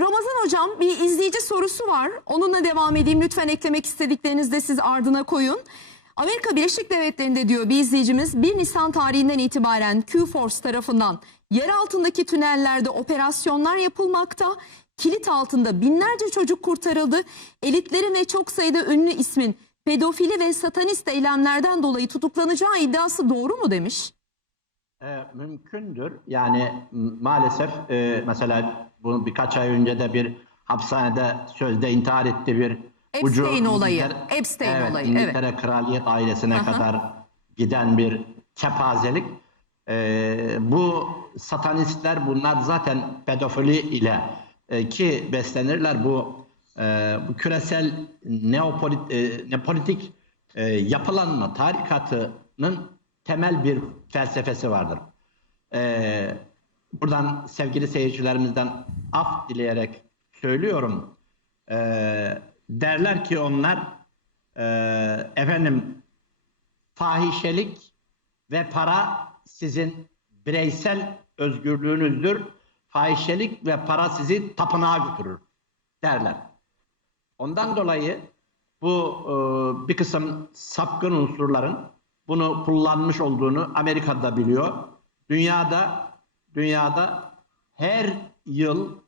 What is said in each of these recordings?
Ramazan hocam bir izleyici sorusu var. Onunla devam edeyim. Lütfen eklemek istediklerinizi de siz ardına koyun. Amerika Birleşik Devletleri'nde diyor bir izleyicimiz 1 Nisan tarihinden itibaren Q-Force tarafından yer altındaki tünellerde operasyonlar yapılmakta. Kilit altında binlerce çocuk kurtarıldı. Elitlerin ve çok sayıda ünlü ismin pedofili ve satanist eylemlerden dolayı tutuklanacağı iddiası doğru mu demiş. E, mümkündür. Yani maalesef e, mesela bunu birkaç ay önce de bir hapishanede sözde intihar etti bir Epstein olayı. İngiltere- Epstein evet, olayı, İngiltere kraliyet ailesine Aha. kadar giden bir kepazelik. E, bu satanistler bunlar zaten pedofili ile e, ki beslenirler bu e, bu küresel neopolit, e, neopolitik e, yapılanma tarikatının temel bir felsefesi vardır. E, buradan sevgili seyircilerimizden af dileyerek söylüyorum. E, derler ki onlar e, efendim fahişelik ve para sizin bireysel özgürlüğünüzdür. Fahişelik ve para sizi tapınağa götürür derler. Ondan dolayı bu e, bir kısım sapkın unsurların bunu kullanmış olduğunu Amerika'da biliyor. Dünyada dünyada her yıl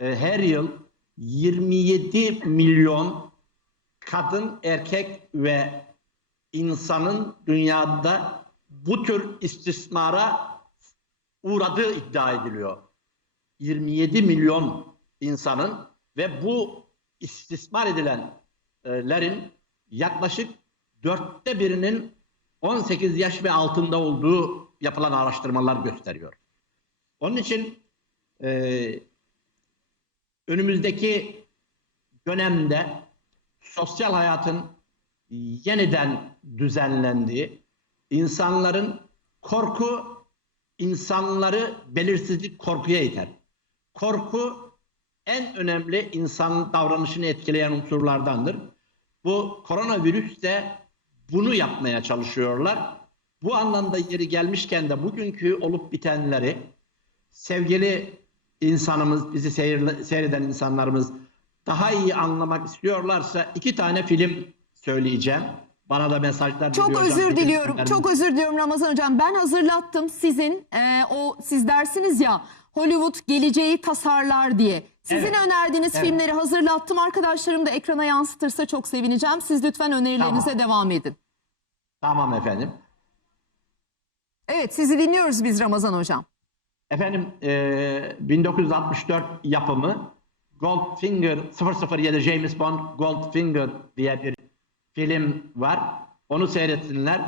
e, her yıl 27 milyon kadın, erkek ve insanın dünyada bu tür istismara uğradığı iddia ediliyor. 27 milyon insanın ve bu istismar edilenlerin yaklaşık dörtte birinin 18 yaş ve altında olduğu yapılan araştırmalar gösteriyor. Onun için e, önümüzdeki dönemde sosyal hayatın yeniden düzenlendiği, insanların korku insanları belirsizlik korkuya iter. Korku en önemli insan davranışını etkileyen unsurlardandır. Bu koronavirüs de bunu yapmaya çalışıyorlar. Bu anlamda yeri gelmişken de bugünkü olup bitenleri sevgili insanımız, bizi seyir- seyreden insanlarımız daha iyi anlamak istiyorlarsa iki tane film söyleyeceğim. Bana da mesajlar Çok geliyor hocam. özür diliyorum. Çok özür diliyorum Ramazan hocam. Ben hazırlattım sizin e, o siz dersiniz ya Hollywood geleceği tasarlar diye. Sizin Evet. önerdiğiniz Evet. filmleri hazırlattım. Arkadaşlarım da ekrana yansıtırsa çok sevineceğim. Siz lütfen önerilerinize Tamam. devam edin. Tamam efendim. Evet sizi dinliyoruz biz Ramazan hocam. Efendim eee, 1964 yapımı Goldfinger 007 James Bond Goldfinger diye bir film var. Onu seyretsinler.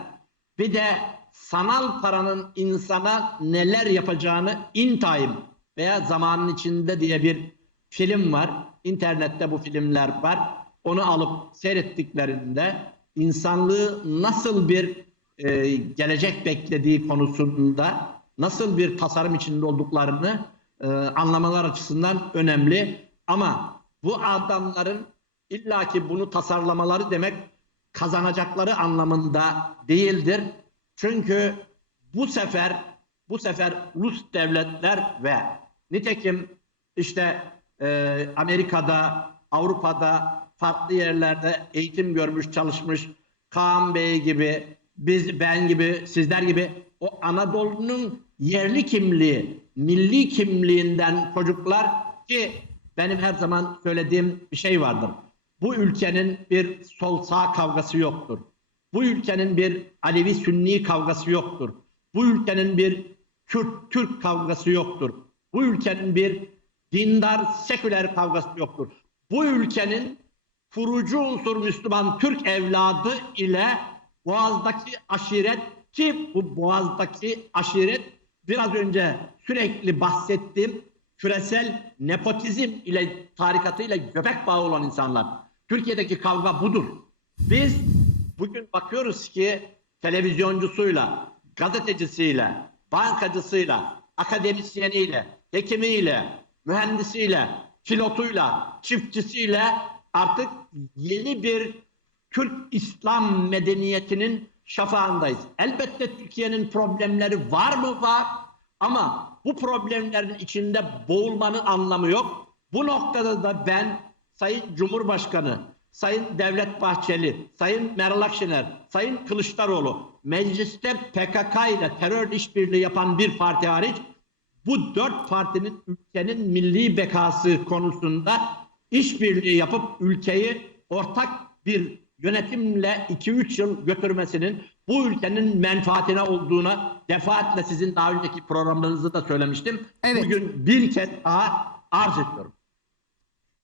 Bir de sanal paranın insana neler yapacağını in time veya zamanın içinde diye bir film var. İnternette bu filmler var. Onu alıp seyrettiklerinde insanlığı nasıl bir e, gelecek beklediği konusunda nasıl bir tasarım içinde olduklarını e, anlamalar açısından önemli. Ama bu adamların illaki bunu tasarlamaları demek kazanacakları anlamında değildir. Çünkü bu sefer bu sefer Rus devletler ve nitekim işte e, Amerika'da, Avrupa'da, farklı yerlerde eğitim görmüş, çalışmış Kaan Bey gibi, biz ben gibi, sizler gibi o Anadolu'nun yerli kimliği, milli kimliğinden çocuklar ki benim her zaman söylediğim bir şey vardır. Bu ülkenin bir sol sağ kavgası yoktur. Bu ülkenin bir Alevi Sünni kavgası yoktur. Bu ülkenin bir Kürt Türk kavgası yoktur. Bu ülkenin bir dindar seküler kavgası yoktur. Bu ülkenin kurucu unsur Müslüman Türk evladı ile Boğaz'daki aşiret ki bu Boğaz'daki aşiret biraz önce sürekli bahsettiğim küresel nepotizm ile tarikatıyla göbek bağı olan insanlar. Türkiye'deki kavga budur. Biz bugün bakıyoruz ki televizyoncusuyla, gazetecisiyle, bankacısıyla, akademisyeniyle, hekimiyle, mühendisiyle, pilotuyla, çiftçisiyle artık yeni bir Türk İslam medeniyetinin şafağındayız. Elbette Türkiye'nin problemleri var mı? Var. Ama bu problemlerin içinde boğulmanın anlamı yok. Bu noktada da ben Sayın Cumhurbaşkanı, Sayın Devlet Bahçeli, Sayın Meral Akşener, Sayın Kılıçdaroğlu mecliste PKK ile terör işbirliği yapan bir parti hariç bu dört partinin ülkenin milli bekası konusunda işbirliği yapıp ülkeyi ortak bir yönetimle 2-3 yıl götürmesinin bu ülkenin menfaatine olduğuna defaatle sizin daha önceki programlarınızda da söylemiştim. Evet. Bugün bir kez daha arz ediyorum.